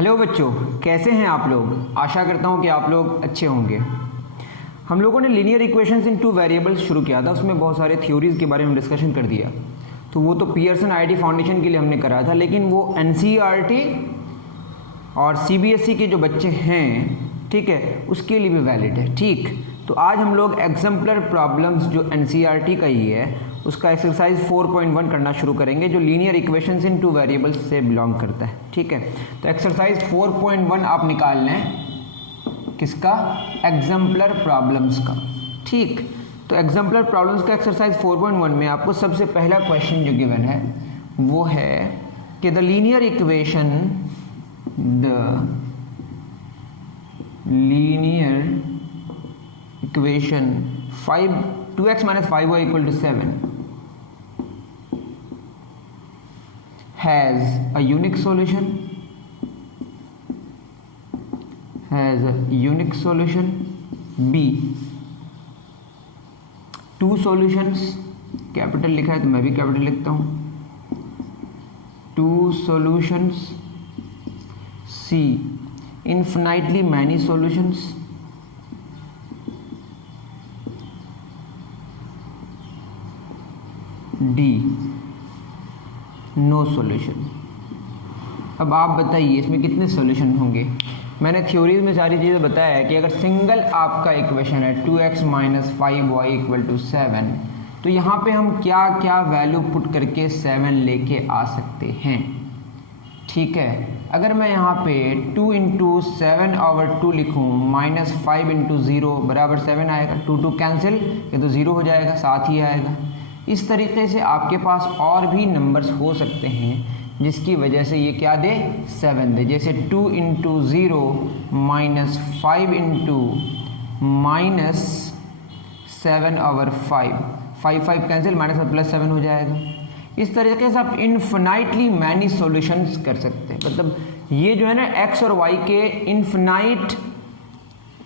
Hello बच्चों, कैसे हैं आप लोग। आशा करता हूं कि आप लोग अच्छे होंगे। हम लोगों ने लीनियर इक्वेशंस इन टू वेरिएबल्स शुरू किया था, उसमें बहुत सारे थ्योरीज के बारे में डिस्कशन कर दिया। तो वो तो पियर्सन आईआईटी फाउंडेशन के लिए हमने कराया था, लेकिन वो एनसीईआरटी और सीबीएसई के जो बच्चे हैं, ठीक है, उसके लिए भी वैलिड है। ठीक, तो आज हम लोग एग्जाम्पलर प्रॉब्लम्स जो एनसीईआरटी का ही है उसका एक्सरसाइज 4.1 करना शुरू करेंगे, जो लीनियर इक्वेशंस इन टू वेरिएबल्स से बिलोंग करता है। ठीक है, तो एक्सरसाइज 4.1 आप निकाल लें किसका, एग्जाम्पलर प्रॉब्लम्स का। ठीक, तो एग्जाम्पलर प्रॉब्लम्स का एक्सरसाइज 4.1 में आपको सबसे पहला क्वेश्चन जो गिवन है वो है कि the linear equation 2x minus 5y equal to 7 has a unique solution, B, two solutions, capital लिखा है तो मैं भी कैपिटल लिखता हूं, two solutions, C, infinitely many solutions, D, no solution. अब आप बताइए इसमें कितने सॉल्यूशन होंगे। मैंने थ्योरीज में सारी चीज़ें बताया है कि अगर सिंगल आपका इक्वेशन है 2x minus 5y equal to 7, तो यहाँ पे हम क्या क्या वैल्यू पुट करके 7 लेके आ सकते हैं। ठीक है, अगर मैं यहाँ पे 2 इंटू 7/2 लिखूँ माइनस 5 इंटू 0 बराबर 7 आएगा। 2 कैंसिल, ये तो 0 हो जाएगा, साथ ही आएगा। इस तरीके से आपके पास और भी नंबर्स हो सकते हैं जिसकी वजह से ये क्या दे, 7 दे। जैसे 2 into 0 minus 5 into minus 7/5, 5 cancel, minus plus 7 हो जाएगा। इस तरीके से आप इन्फिनाइटली मैनी सॉल्यूशंस कर सकते हैं। मतलब ये जो है ना x और y के इन्फिनाइट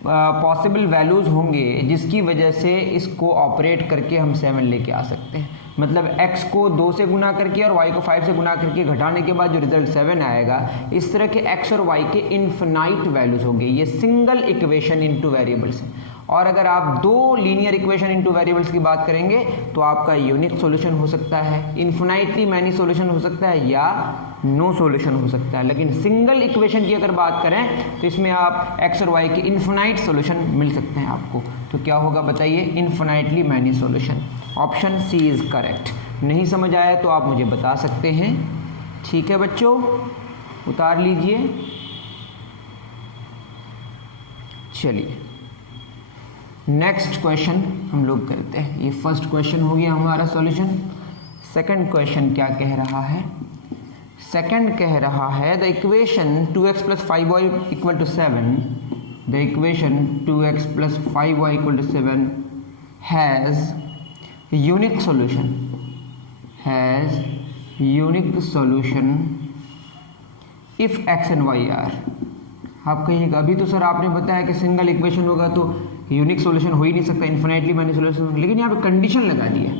पॉसिबल वैल्यूज़ होंगे जिसकी वजह से इसको ऑपरेट करके हम 7 लेके आ सकते हैं। मतलब x को 2 से गुना करके और y को 5 से गुना करके घटाने के बाद जो रिजल्ट 7 आएगा, इस तरह के x और y के इन्फिनाइट वैल्यूज़ होंगे। ये सिंगल इक्वेशन इनटू वेरिएबल्स है। और अगर आप 2 लीनियर इक्वेशन इनटू वेरिएबल्स की बात करेंगे तो आपका यूनिक सॉल्यूशन हो सकता है, इन्फिनाइटली मैनी सॉल्यूशन हो सकता है, या नो सॉल्यूशन हो सकता है। लेकिन सिंगल इक्वेशन की अगर बात करें तो इसमें आप x और y के इन्फिनाइट सॉल्यूशन मिल सकते हैं आपको। तो क्या होगा बताइए, infinitely many solution. Option C is correct. नहीं समझ आया तो आप मुझे बता सकते हैं। ठीक है बच्चों, उतार लीजिए। चलिए नेक्स्ट क्वेश्चन हम लोग करते हैं। ये फर्स्ट क्वेश्चन हो गया हमारा सॉल्यूशन। सेकंड क्वेश्चन क्या कह रहा है, सेकंड कह रहा है the equation 2x plus 5y equal to 7, the equation 2x plus 5y equal to 7 has unique solution, if x and y are। आप कहिएगा अभी तो सर आपने बताया कि सिंगल इक्वेशन होगा तो यूनिक सॉल्यूशन हो ही नहीं सकता, इन्फिनिटली मैनी सॉल्यूशन। लेकिन यहाँ पे कंडीशन लगा दी है।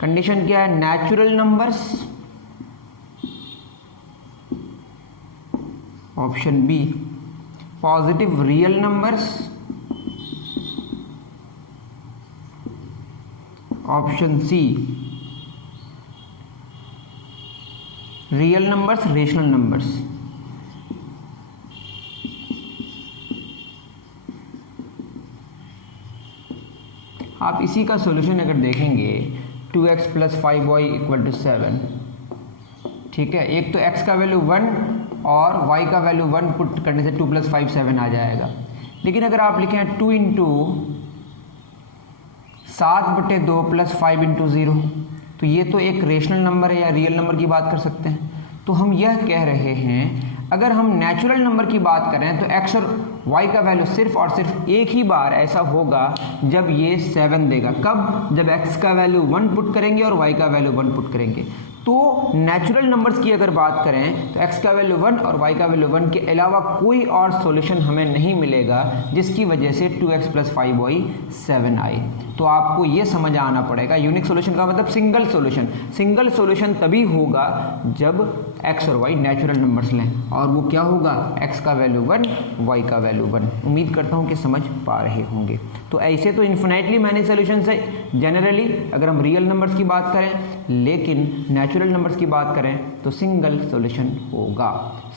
कंडीशन क्या है, natural numbers, option B positive real numbers, option C real numbers rational numbers. आप इसी का सॉल्यूशन अगर देखेंगे 2x plus 5y equal to 7, ठीक है, एक तो x का वैल्यू 1 और y का वैल्यू 1 पुट करने से 2 plus 5 7 आ जाएगा। लेकिन अगर आप लिखें 2 इंटू 7/2 प्लस 5 इंटू 0, तो ये तो एक रेशनल नंबर है या रियल नंबर की बात कर सकते हैं। तो हम यह कह रहे हैं अगर हम नेचुरल नंबर की बात करें तो x और y का वैल्यू सिर्फ और सिर्फ एक ही बार ऐसा होगा जब ये 7 देगा। कब, जब x का वैल्यू 1 पुट करेंगे और y का वैल्यू 1 पुट करेंगे। तो तो नेचुरल नंबर्स की अगर बात करें तो x का वैल्यू 1 और y का वैल्यू 1 के अलावा कोई और सॉल्यूशन हमें नहीं मिलेगा, जिसकी वजह से 2x + 5y 7 आए। तो आपको ये समझ आना पड़ेगा, यूनिक सॉल्यूशन का मतलब सिंगल सॉल्यूशन। सिंगल सॉल्यूशन तभी होगा जब x और y नेचुरल नंबर्स लें, और वो क्या होगा, x का वैल्यू 1, y का वैल्यू 1। उम्मीद करता हूँ कि समझ पा रहे होंगे। तो ऐसे तो इन्फिनाइटली मैनी सॉल्यूशंस है जनरली अगर हम रियल नंबर्स की बात करें, लेकिन नेचुरल नंबर्स की बात करें तो सिंगल सॉल्यूशन होगा।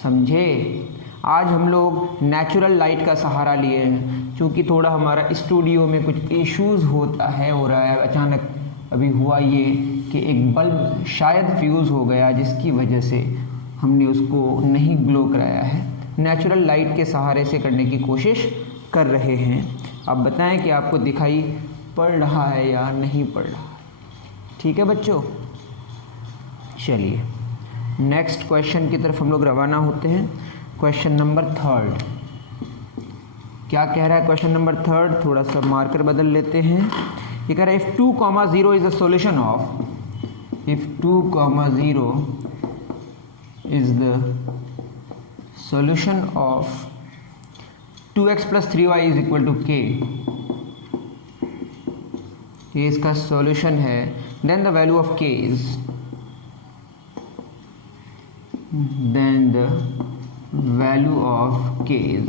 समझे? आज हम लोग नेचुरल लाइट का सहारा लिए हैं, क्योंकि थोड़ा हमारा स्टूडियो में कुछ इश्यूज़ हो रहा है। अचानक अभी हुआ ये कि एक बल्ब शायद फ्यूज़ हो गया, जिसकी वजह से हमने उसको नहीं ग्लो कराया है। नेचुरल लाइट के सहारे से करने की कोशिश कर रहे हैं। आप बताएं कि आपको दिखाई पड़ रहा है या नहीं पड़ रहा। ठीक है बच्चों, चलिए नेक्स्ट क्वेश्चन की तरफ हम लोग रवाना होते हैं। क्वेश्चन नंबर 3 क्या कह रहा है? क्वेश्चन नंबर 3 थोड़ा सा मार्कर बदल लेते हैं। ये कह रहा है if 2, 0 is the solution of, if 2, 0 is the solution of 2x + 3y = k, ये इसका सॉल्यूशन है, then the value of k is, then the value of k is,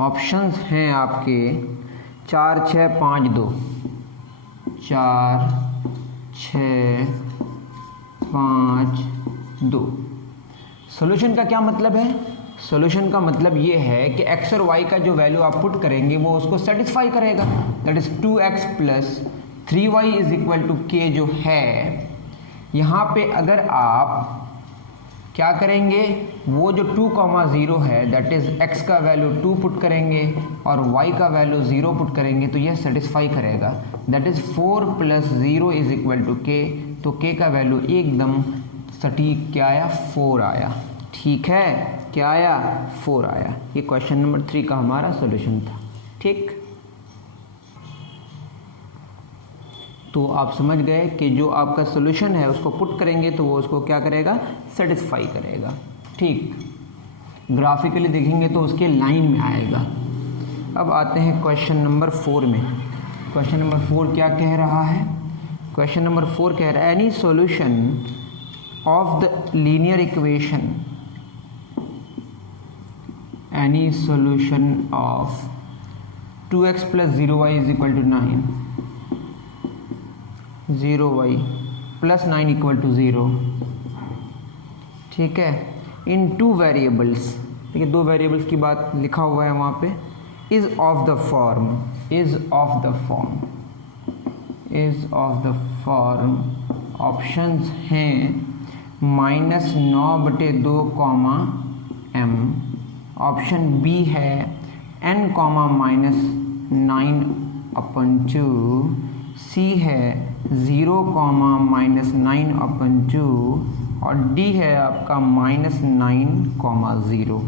options हैं आपके 4, 6, 5, 2, 4, 6, 5, 2। सॉल्यूशन का क्या मतलब है? सॉल्यूशन का मतलब ये है कि x और y का जो वैल्यू आप पुट करेंगे वो उसको सेटिस्फाई करेगा। That is 2x + 3y = k जो है, यहाँ पे अगर आप क्या करेंगे, वो जो 2, 0 है दैट इज x का वैल्यू 2 पुट करेंगे और y का वैल्यू 0 पुट करेंगे तो यह सेटिस्फाई करेगा। दैट इज 4 + 0 = k, तो k का वैल्यू एकदम सटीक क्या आया, 4 आया। ठीक है, क्या आया, 4 आया। ये क्वेश्चन नंबर 3 का हमारा सॉल्यूशन था। ठीक, तो आप समझ गए कि जो आपका सॉल्यूशन है उसको पुट करेंगे तो वो उसको क्या करेगा, सेटिस्फाई करेगा। ठीक, ग्राफिकली देखेंगे तो उसके लाइन में आएगा। अब आते हैं क्वेश्चन नंबर 4 में। क्वेश्चन नंबर 4 क्या कह रहा है? क्वेश्चन नंबर 4 कह रहा है any solution of the linear equation, any solution of 2x + 0y = 9, 0y + 9 = 0। ठीक है, इन 2 वेरिएबल्स, देखिए 2 वेरिएबल्स की बात लिखा हुआ है वहाँ पे, is of the form, is of the form, is of the form, options हैं -9/2, m, ऑप्शन बी है n, -9/2, सी है 0, -9/2 और डी है आपका -9,0।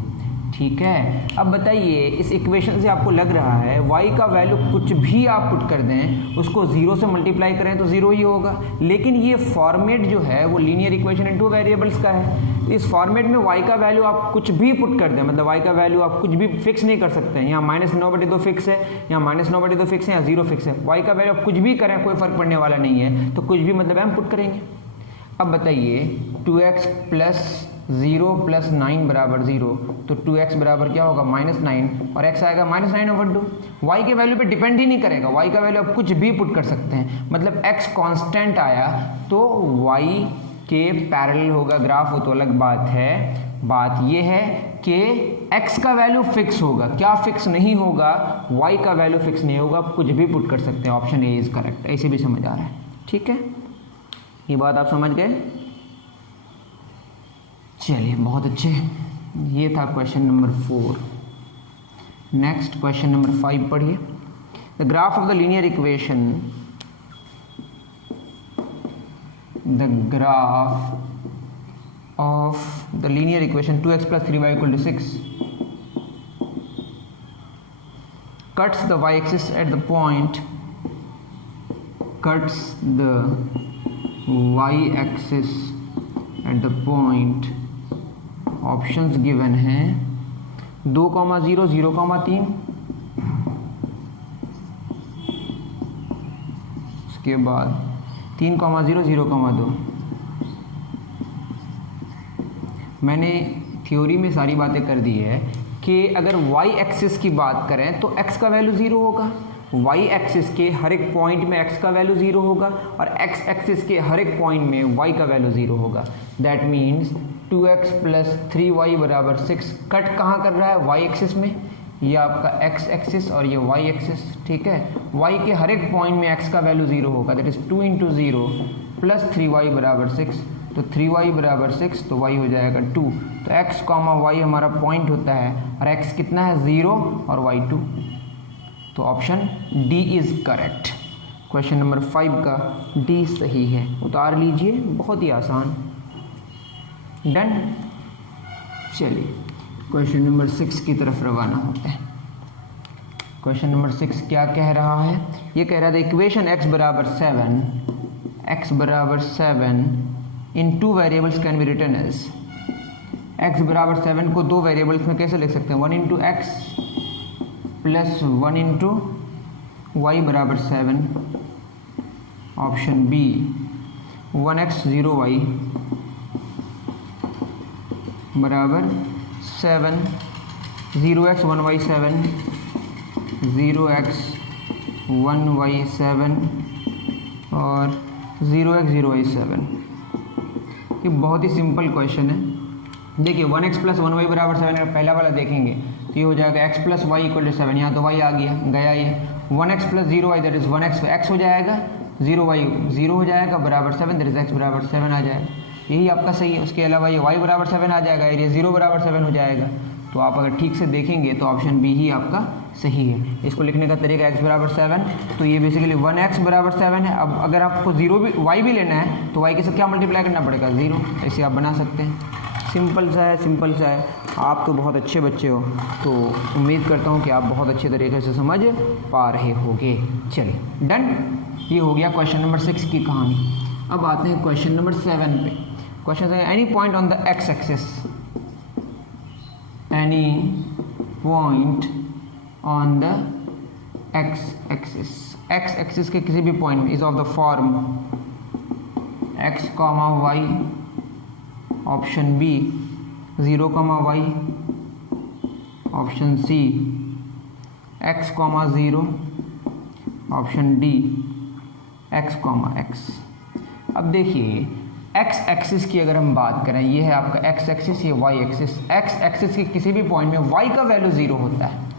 ठीक है, अब बताइए इस इक्वेशन से आपको लग रहा है y का वैल्यू कुछ भी आप पुट कर दें, उसको 0 से मल्टीप्लाई करें तो 0 ही होगा। लेकिन ये फॉर्मेट जो है वो लीनियर इक्वेशन इन 2 वेरिएबल्स का है। इस फॉर्मेट में y का वैल्यू आप कुछ भी पुट कर दें, मतलब y का वैल्यू आप कुछ भी फिक्स नहीं कर सकते हैं। यहाँ -9/2 फिक्स है, यहाँ -9/2 फिक्स है, यहाँ 0 फिक्स है। y का वैल्यू आप कुछ भी करें कोई फर्क पड़ने वाला नहीं है, तो कुछ भी मतलब हम पुट करेंगे। अब बताइए 2x + 0 + 9 = 0, तो 2x बराबर क्या होगा, -9 और x आएगा -9/2। y के वैल्यू पे डिपेंड ही नहीं करेगा, y का वैल्यू आप कुछ भी पुट कर सकते हैं, मतलब x कांस्टेंट आया तो y के पैरेलल होगा ग्राफ, वो तो अलग बात है। बात ये है कि x का वैल्यू फिक्स होगा, क्या फिक्स नहीं होगा, y का वैल्यू फिक्स नहीं होगा, कुछ भी पुट कर सकते हैं। ऑप्शन ए इज करेक्ट, ऐसे भी समझ आ रहा है। ठीक है, ये बात आप समझ गए। चलिए बहुत अच्छे, ये था question number 4। Next question number 5 पढ़िए। The graph of the linear equation, the graph of the linear equation 2x + 3y = 6 cuts the y-axis at the point, cuts the Y axis at the point options given हैं 2,0, 0,3, उसके बाद 3,0, 0,2। मैंने theory में सारी बातें कर दी है कि अगर y एक्सिस की बात करें तो x का वैल्यू 0 होगा, y एक्सिस के हर एक पॉइंट में x का वैल्यू 0 होगा और x एक्सिस के हर एक पॉइंट में y का वैल्यू 0 होगा। That means 2x + 3y = 6 cut कहाँ कर रहा है? y एक्सिस में। ये आपका x एक्सिस और ये y एक्सिस, ठीक है। y के हर एक पॉइंट में x का वैल्यू 0 होगा, दैट इज 2 × 0 + 3y = 6, तो 3y = 6, तो y हो जाएगा 2। तो x, y हमारा पॉइंट होता है और x कितना है? 0 और y 2। तो option D is correct. Question number 5 का डी सही है, उतार लीजिए, बहुत ही आसान। डन। चलिए क्वेश्चन नंबर 6 की तरफ रवाना होते हैं। क्वेश्चन नंबर 6 क्या कह रहा है? ये कह रहा था equation x = 7 in 2 variables can be written as. x = 7 को 2 वेरिएबल्स में कैसे लिख सकते हैं? 1 × x + 1 × y = 7। Option B 1x 0y = 7, 0x 1y 7, 0x 1y 7 और 0x 0y 7। ये बहुत ही सिंपल क्वेश्चन है। देखिए 1x + 1y = 7 अगर पहला वाला देखेंगे तो ये हो जाएगा x + y = 7। यहाँ तो y आ गया ये 1x + 0y that is 1x, x हो जाएगा, 0y 0 हो जाएगा, बराबर 7 दैट इज x = 7 आ जाएगा। यही आपका सही है। उसके अलावा ये y = 7 आ जाएगा, ये 0 = 7 हो जाएगा। तो आप अगर ठीक से देखेंगे तो ऑप्शन बी ही आपका सही है। इसको लिखने का तरीका x = 7, तो ये बेसिकली 1x = 7 है। अब अगर आपको 0 भी y भी लेना है तो y के साथ क्या मल्टीप्लाई करना पड़ेगा? 0। ऐसे आप बना सकते हैं। सिंपल सा है। आप तो बहुत अच्छे बच्चे हो, तो उम्मीद करता हूँ कि आप बहुत अच्छे तरीके से समझ पा रहे होंगे। चलिए डन। ये हो गया क्वेश्चन नंबर 6 की कहानी। अब आते हैं क्वेश्चन नंबर 7 पे। क्वेश्चन है any point on the x axis, any point on the x axis के किसी भी पॉइंट में is of the form x, y, option B 0, y, option C x, 0, option D x, x। अब देखिए x axis की अगर हम बात करें, ये है आपका x एक्सिस, ये y एक्सिस। x एक्सिस के किसी भी पॉइंट में y का वैल्यू 0 होता है।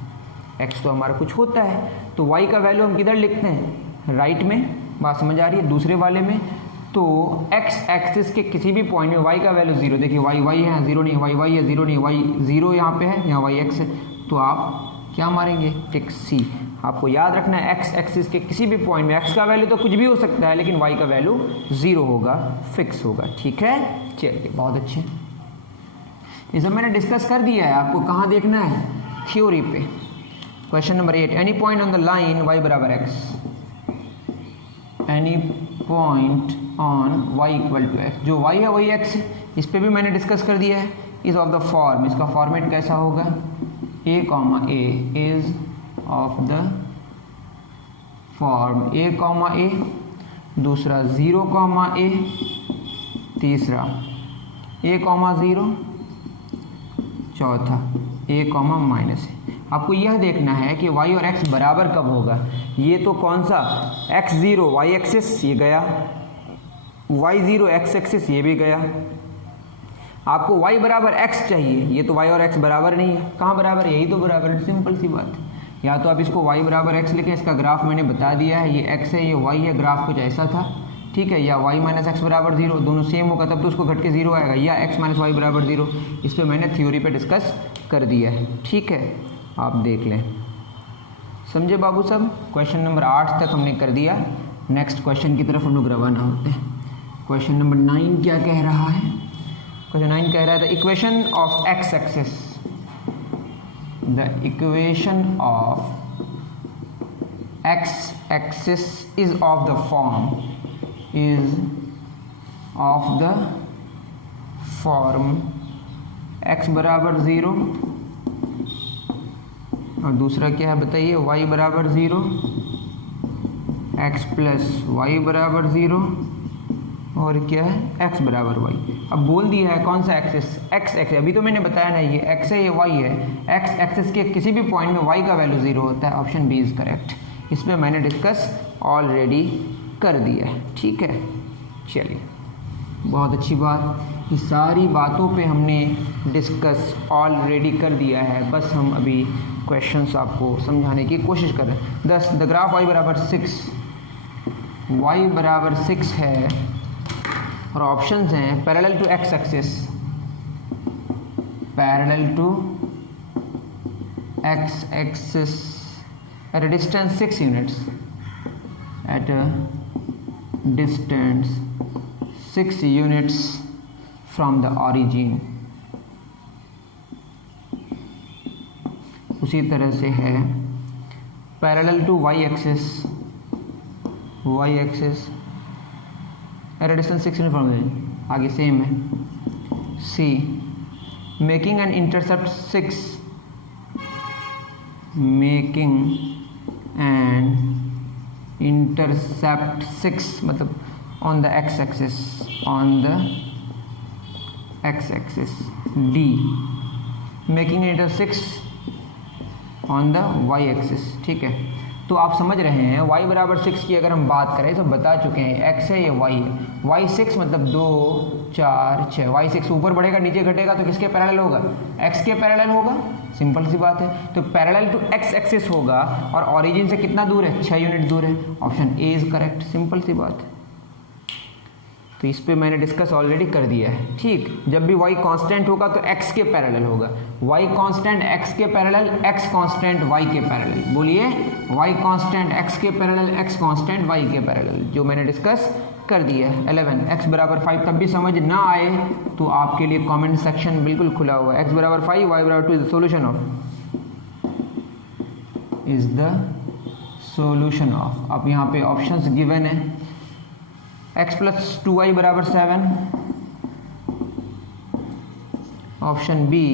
x तो हमारा कुछ होता है, तो y का वैल्यू हम किधर लिखते हैं? राइट में। बात समझ आ रही है? दूसरे वाले में तो x एक्सिस के किसी भी पॉइंट में y का वैल्यू 0। देखिए y है, 0 नहीं, y है, 0 नहीं, y 0 यहाँ पे है, यहाँ y x है, तो आप क्या मारेंगे? टिक सी। आपको याद रखना है x एक्सिस के किसी भी पॉइंट में x का वैल्यू तो कुछ भी हो सकता है, लेकिन y का वैल्यू 0 होगा, फिक्स होगा। ठीक है, चलिए बहुत अच्छे। ये सब मैंने डिस्कस कर दिया है, आपको कहाँ देखना है? थ्योरी पे। Question number 8, any point on the line y = x, any point on y = x। जो y है वही x है, इस पे भी मैंने डिस्कस कर दिया है। इज ऑफ द फॉर्म, इसका फॉर्मेट कैसा होगा? a, is of the form a, दूसरा 0, a, तीसरा a, 0, चौथा a, -a। आपको यह देखना है कि y और x बराबर कब होगा। ये तो कौन सा? x 0 y एक्सिस ये गया, y 0 x एक्सिस ये भी गया। आपको y = x चाहिए, ये तो y और x बराबर नहीं है। कहाँ बराबर है? यही तो बराबर है, सिंपल सी बात है। या तो आप इसको y = x लिखें, इसका ग्राफ मैंने बता दिया है, ये x है, ये y है, ग्राफ कुछ ऐसा था, ठीक है। या y - x = 0, दोनों सेम होगा तब तो उसको घट के 0 आएगा, या x - y = 0। इस पर मैंने थ्योरी पे डिस्कस कर दिया है, ठीक है, आप देख लें। समझे बाबू सब? क्वेश्चन नंबर 8 तक हमने कर दिया। नेक्स्ट क्वेश्चन की तरफ हम लोग रवाना होते हैं। क्वेश्चन नंबर 9 क्या कह रहा है? क्वेश्चन 9 कह रहा था equation of x axis, the equation of x axis is of the form of the form x बराबर 0 और दूसरा क्या है बताइए, y बराबर 0, x प्लस वाई बराबर 0 और क्या है x बराबर y। अब बोल दिया है कौन सा एक्सिस, x एक्सिस, अभी तो मैंने बताया ना ये x है ये y है, x एक्सिस के किसी भी पॉइंट में y का वैल्यू 0 होता है। Option B is correct. इस पर मैंने डिस्कस ऑलरेडी कर दिया है, ठीक है। चलिए बहुत अच्छी बात, ये सारी बातों पे हमने डिस्कस ऑलरेडी कर दिया है, बस हम अभी क्वेश्चंस आपको समझाने की कोशिश कर रहे हैं। 10 द ग्राफ y बराबर 6, y बराबर 6 है और ऑप्शंस हैं parallel to x axis, parallel to x axis at a distance 6 units, at a distance 6 units from the origin। उसी तरह से है parallel to y axis at a distance 6 units from the origin, आगे same है। C making an intercept 6, making and intercept 6 मतलब on the x axis, on the x axis. D making inter 6 on the y axis, ठीक है। तो आप समझ रहे हैं y बराबर 6 की अगर हम बात करें तो बता चुके हैं x है ये y है, y 6 मतलब 2 4 6, y 6 ऊपर बढ़ेगा नीचे घटेगा तो किसके पैरेलल होगा, x के पैरेलल होगा, सिंपल सी बात है। तो पैरेलल टू x एक्सिस होगा और ओरिजिन से कितना दूर है, 6 यूनिट दूर है। Option A is correct, simple सी बात है। तो इस पे मैंने डिस्कस ऑलरेडी कर दिया है, ठीक। जब भी y कांस्टेंट होगा तो x के पैरेलल होगा, y कांस्टेंट x के पैरेलल, x कांस्टेंट y के पैरेलल। बोलिए y कांस्टेंट x के पैरेलल, x कांस्टेंट y के पैरेलल, जो मैंने डिस्कस कर दिया है। 11 x बराबर 5, तब भी समझ ना आए तो आपके लिए कमेंट सेक्शन बिल्कुल खुला हुआ है। x बराबर 5 y बराबर 2 इज द सोल्यूशन ऑफ, अब यहाँ पे ऑप्शंस गिवन है। x प्लस 2y बराबर 7, option B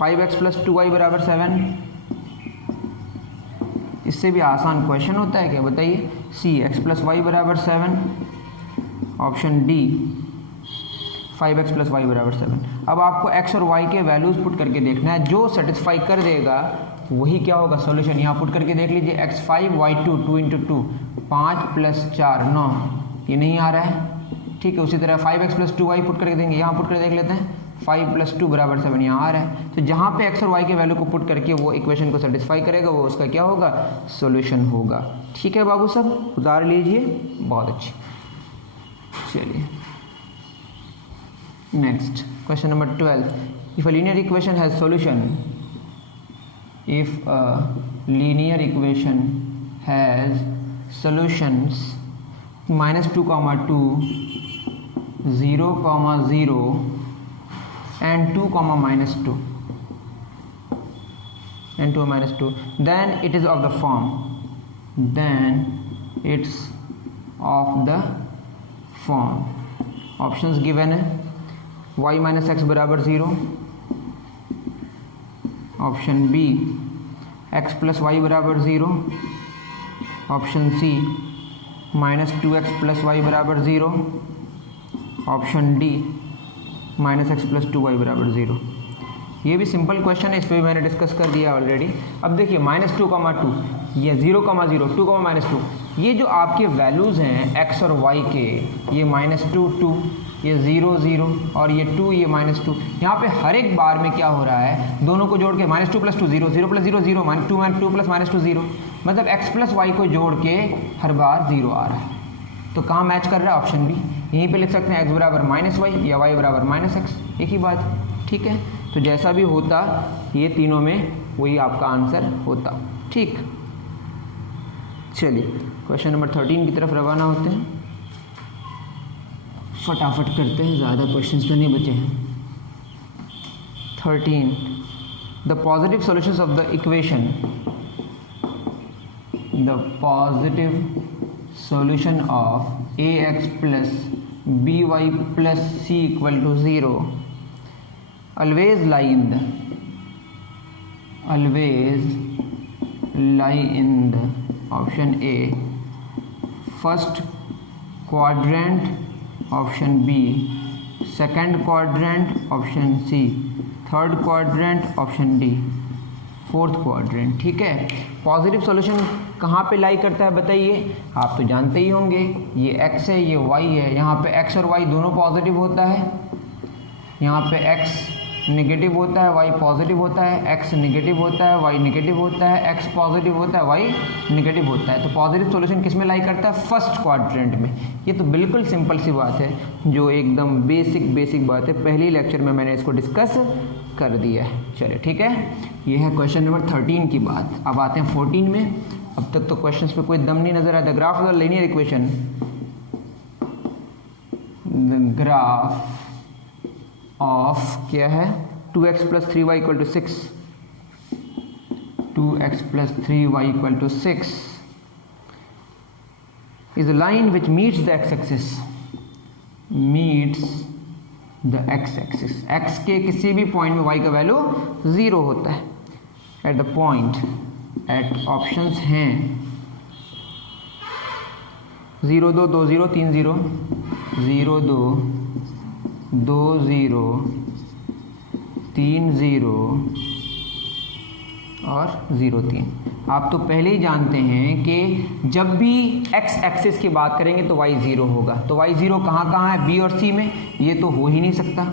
5x plus 2y बराबर 7। इससे भी आसान क्वेश्चन होता है क्या बताइए। सी x प्लस वाई बराबर 7, option D 5x plus Y बराबर 7। अब आपको x और y के वैल्यूज पुट करके देखना है, जो सेटिस्फाई कर देगा वही क्या होगा सॉल्यूशन। यहाँ पुट करके देख लीजिए, x5 y2 2 इंटू 2 5 प्लस 4 9, ये नहीं आ रहा है, ठीक है। उसी तरह 5x प्लस 2y पुट करके देंगे, यहाँ पुट कर देख लेते हैं, 5 प्लस 2 बराबर 7, यहाँ आ रहा है। तो जहाँ पे x और y के वैल्यू को पुट करके वो इक्वेशन को सेटिस्फाई करेगा वो उसका क्या होगा, सॉल्यूशन होगा। ठीक है बाबू सब, उतार लीजिए, बहुत अच्छी। चलिए next question number 12। If a linear equation has solution, if a linear equation has solutions -2, 2, 0, 0 and 2, -2 and 2, -2, then it is of the form, options given है y minus x बराबर 0, option B x plus Y बराबर 0, option C -2x plus Y बराबर 0, option D -x plus 2y बराबर 0। ये भी simple question है, इस पर भी मैंने डिस्कस कर दिया ऑलरेडी। अब देखिए -2, 2, ये 0, 0, 2, -2, ये जो आपके वैल्यूज़ हैं x और y के, ये -2, 2, ये 0, 0 और ये 2, ये -2, यहाँ पे हर एक बार में क्या हो रहा है, दोनों को जोड़ के -2 प्लस 2 0, 0 प्लस 0 0, -2 प्लस -2 0, मतलब x प्लस वाई को जोड़ के हर बार 0 आ रहा है। तो कहाँ मैच कर रहा है, ऑप्शन बी। यहीं पे लिख सकते हैं x बराबर -y या y बराबर -x, एक ही बात, ठीक है। तो जैसा भी होता ये तीनों में वही आपका आंसर होता, ठीक। चलिए क्वेश्चन नंबर 13 की तरफ रवाना होते हैं, फटाफट करते हैं, ज़्यादा क्वेश्चंस तो नहीं बचे हैं। 13 the positive solutions of the equation, the positive solution of ax plus by plus c equal to 0, always lie in the option A first quadrant, option B second quadrant, option C third quadrant, option D fourth quadrant. ठीक है, positive solution कहाँ पे लाई करता है बताइए, आप तो जानते ही होंगे, ये x है ये y है, यहाँ पे x और y दोनों पॉजिटिव होता है, यहाँ पे x नेगेटिव होता है y पॉजिटिव होता है, x नेगेटिव होता है y नेगेटिव होता है, x पॉजिटिव होता है y नेगेटिव होता है। तो पॉजिटिव सॉल्यूशन किस में लाई करता है, फर्स्ट क्वाड्रेंट में। ये तो बिल्कुल सिंपल सी बात है, जो एकदम बेसिक बात है, पहले लेक्चर में मैंने इसको डिस्कस कर दिया है। चलिए ठीक है, ये है क्वेश्चन नंबर 13 की बात। अब आते हैं 14 में। अब तक तो क्वेश्चंस पे कोई दम नहीं नजर आया। The graph of the linear equation, the graph of क्या है, 2x + 3y = 6, 2x + 3y = 6 is a line which meets the x-axis, the x axis. X के किसी भी पॉइंट में वाई का वैल्यू 0 होता है। At the point, at options हैं 0 2 2 0 3 0, 0 2 2 0 3 0 और 0 3। आप तो पहले ही जानते हैं कि जब भी x एक्सिस की बात करेंगे तो y 0 होगा। तो y 0 कहाँ है, b और c में, ये तो हो ही नहीं सकता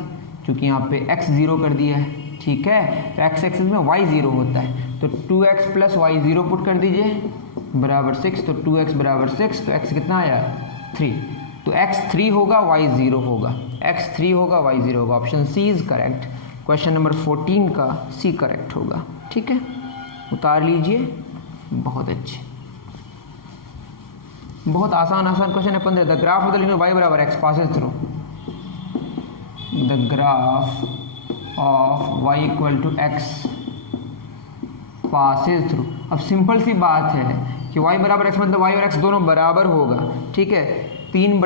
क्योंकि यहाँ पे x 0 कर दिया है। ठीक है, तो x एक्सिस में y 0 होता है, तो 2x + y 0 पुट कर दीजिए बराबर 6, तो 2x बराबर 6, तो x कितना आया 3, तो x 3 होगा y 0 होगा, x 3 होगा y 0 होगा। Option C is correct. Question number 14 का सी करेक्ट होगा। ठीक है, उतार लीजिए, बहुत अच्छे, बहुत आसान क्वेश्चन है। 15, the graph of the linear y बराबर x passes through, the graph of y = x passes through. अब सिंपल सी बात है कि y बराबर x मतलब y और x दोनों बराबर होगा। ठीक है, 3/2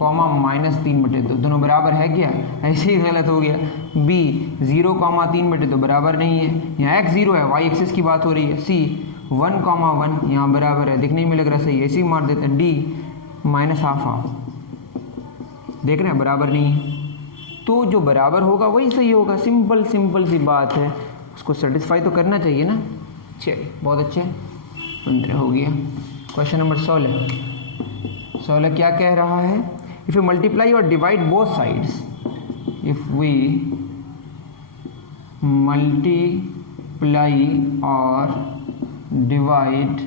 -3/2 दोनों बराबर है क्या, ऐसे ही गलत हो गया। b 0, 3/2 बराबर नहीं है, यहाँ x 0 है, y एक्सिस की बात हो रही है। c 1, 1 यहाँ बराबर है, दिखने में लग रहा है सही, ऐसे ही मार देते हैं। d -12 देख रहे हैं बराबर नहीं है, तो जो बराबर होगा वही सही होगा। सिंपल सी बात है, उसको सेटिस्फाई तो करना चाहिए ना। चलिए बहुत अच्छे, 15 हो गया। क्वेश्चन नंबर 16 क्या कह रहा है, इफ यू मल्टीप्लाई और divide both sides, if we multiply और divide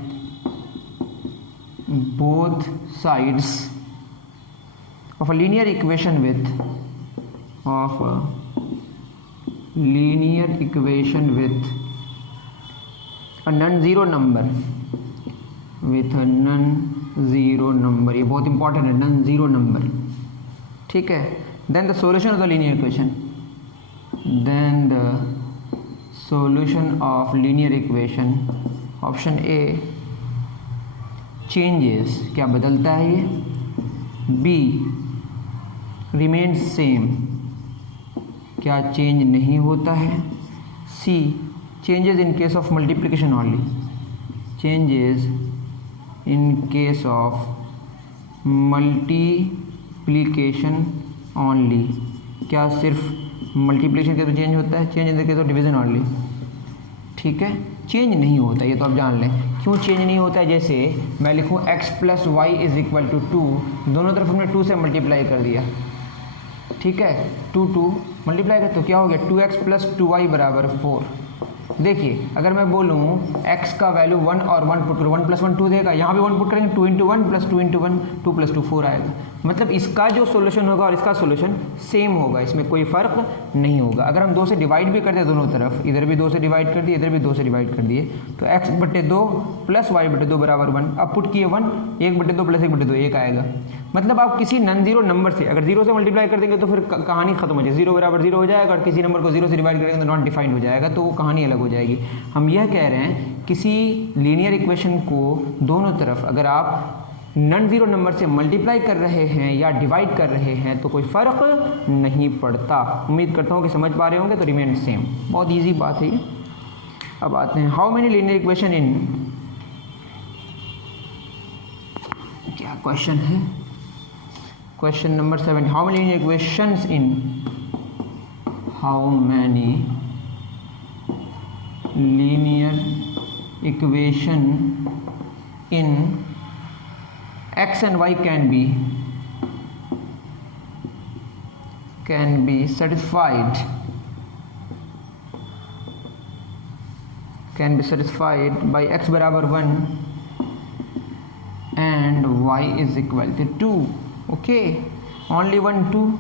both sides of a linear equation with a non-zero number, ये बहुत इंपॉर्टेंट है, non-zero number। ठीक है, then the solution of the linear equation, option A changes, क्या बदलता है ये, b रिमेन्स सेम, क्या चेंज नहीं होता है, C changes in case of multiplication only, changes in case of multiplication only, क्या सिर्फ मल्टीप्लिकेशन के तो चेंज होता है, change in the case of division only. ठीक है, चेंज नहीं होता, ये तो आप जान लें क्यों चेंज नहीं होता है। जैसे मैं लिखूँ x + y = 2, दोनों तरफ हमने 2 से मल्टीप्लाई कर दिया। ठीक है, 2 मल्टीप्लाई कर तो क्या हो गया, 2x + 2y = 4। देखिए अगर मैं बोलूँ x का वैल्यू 1 और 1 पुट करो, 1 + 1 2 देगा, यहाँ भी 1 पुट करेंगे, 2 × 1 + 2 × 1 2 + 2 4 आएगा। मतलब इसका जो सोल्यूशन होगा और इसका सोल्यूशन सेम होगा, इसमें कोई फ़र्क नहीं होगा। अगर हम 2 से डिवाइड भी कर दें दोनों तरफ, इधर भी 2 से डिवाइड कर दिए, इधर भी 2 से डिवाइड कर दिए, तो x/2 + y/2 = 1। अब पुट किए 1, 1/2 + 1/2 1 आएगा। मतलब आप किसी नॉन-जीरो नंबर से अगर 0 से मल्टीप्लाई कर देंगे तो फिर कहानी खत्म हो जाएगी, 0 = 0 हो जाएगा, और किसी नंबर को 0 से डिवाइड करेंगे तो नॉट डिफाइंड हो जाएगा, तो वो कहानी अलग हो जाएगी। हम यह कह रहे हैं किसी लीनियर इक्वेशन को दोनों तरफ अगर आप नॉन ज़ीरो नंबर से मल्टीप्लाई कर रहे हैं या डिवाइड कर रहे हैं तो कोई फ़र्क नहीं पड़ता। उम्मीद करता हूँ कि समझ पा रहे होंगे। तो रिमेन सेम, बहुत ईजी बात है ये। अब आते हैं, how many linear equation in, क्या क्वेश्चन है, question number 7, how many linear equations in, how many linear equation in x and y can be satisfied by x बराबर 1 and y is equal to 2. Okay, only 1 2,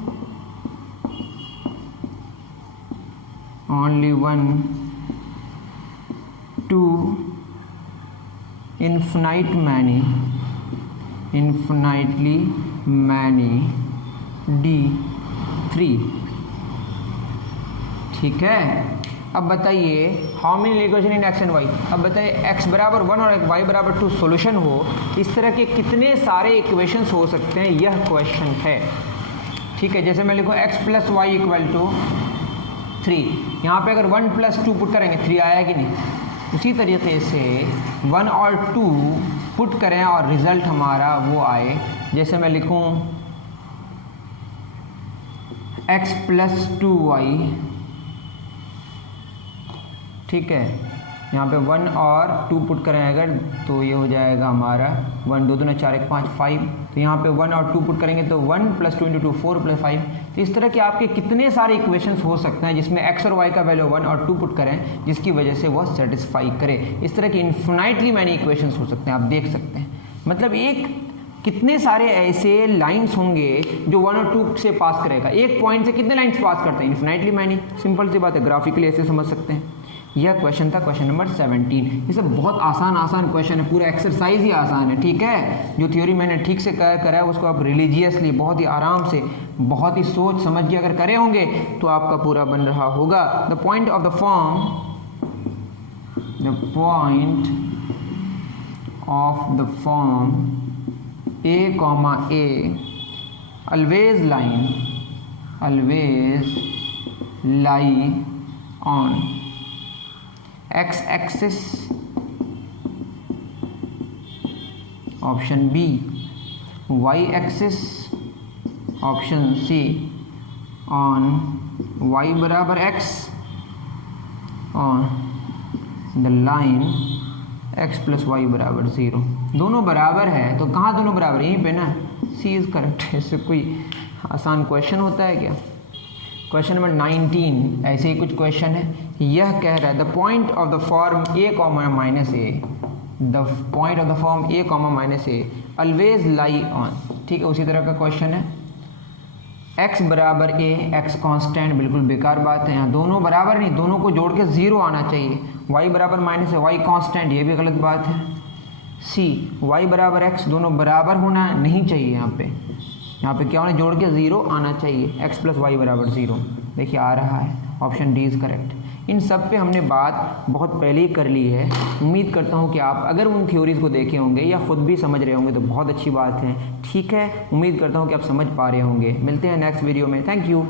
only 1 2, infinitely many D3। ठीक है। अब बताइए how many equation in X and Y. अब बताइए x बराबर 1 और y बराबर 2 सॉल्यूशन हो, इस तरह के कितने सारे इक्वेशंस हो सकते हैं, यह क्वेश्चन है। ठीक है, जैसे मैं लिखूँ x plus Y equal to 3, यहाँ पे अगर 1 प्लस 2 पुट करेंगे 3 आया कि नहीं, उसी तरीके से 1 और 2 पुट करें और रिज़ल्ट हमारा वो आए। जैसे मैं लिखूं x प्लस 2y, ठीक है, यहाँ पे 1 और 2 पुट करें अगर तो ये हो जाएगा हमारा 1 2 2 4 1 5 5। तो यहाँ पे 1 और 2 पुट करेंगे तो 1 प्लस 2 इंटू 2 4 प्लस 5। तो इस तरह के आपके कितने सारे इक्वेशंस हो सकते हैं जिसमें x और y का वैल्यू 1 और 2 पुट करें जिसकी वजह से वह सेटिस्फाई करे। इस तरह के इन्फिनाइटली मैनी इक्वेशंस हो सकते हैं, आप देख सकते हैं। मतलब एक कितने सारे ऐसे लाइंस होंगे जो 1 और 2 से पास करेगा। एक पॉइंट से कितने लाइंस पास करते हैं, इन्फिनाइटली मैनी। सिंपल सी बात है, ग्राफिकली ऐसे समझ सकते हैं। यह क्वेश्चन था क्वेश्चन नंबर 17। ये सब बहुत आसान क्वेश्चन है, पूरा एक्सरसाइज ही आसान है। ठीक है, जो थ्योरी मैंने ठीक से करा है उसको आप रिलीजियसली बहुत ही आराम से बहुत ही सोच समझ के अगर करे होंगे तो आपका पूरा बन रहा होगा। The point of the form a comma a always lie on x axis, option B, y axis, option C, on y बराबर x on the line x plus Y बराबर 0। दोनों बराबर है तो कहाँ दोनों बराबर, यहीं पे ना, सी इज करेक्ट। इससे कोई आसान क्वेश्चन होता है क्या। क्वेश्चन नंबर 19 ऐसे ही कुछ क्वेश्चन है। यह कह रहा है the point of the form a comma minus A, the point of the form a comma minus a always lie on. ठीक है, उसी तरह का क्वेश्चन है। x बराबर a, x कांस्टेंट, बिल्कुल बेकार बात है। यहाँ दोनों बराबर नहीं, दोनों को जोड़ के 0 आना चाहिए। y बराबर माइनस है, y कांस्टेंट, ये भी गलत बात है। c, y बराबर x, दोनों बराबर होना नहीं चाहिए। यहाँ पे क्या होना, जोड़ के 0 आना चाहिए। x प्लस वाई बराबर 0, देखिए आ रहा है, ऑप्शन डी इज़ करेक्ट। इन सब पे हमने बात बहुत पहले ही कर ली है। उम्मीद करता हूँ कि आप अगर उन थ्योरीज़ को देखे होंगे या ख़ुद भी समझ रहे होंगे तो बहुत अच्छी बात है। ठीक है, उम्मीद करता हूँ कि आप समझ पा रहे होंगे। मिलते हैं नेक्स्ट वीडियो में। Thank you.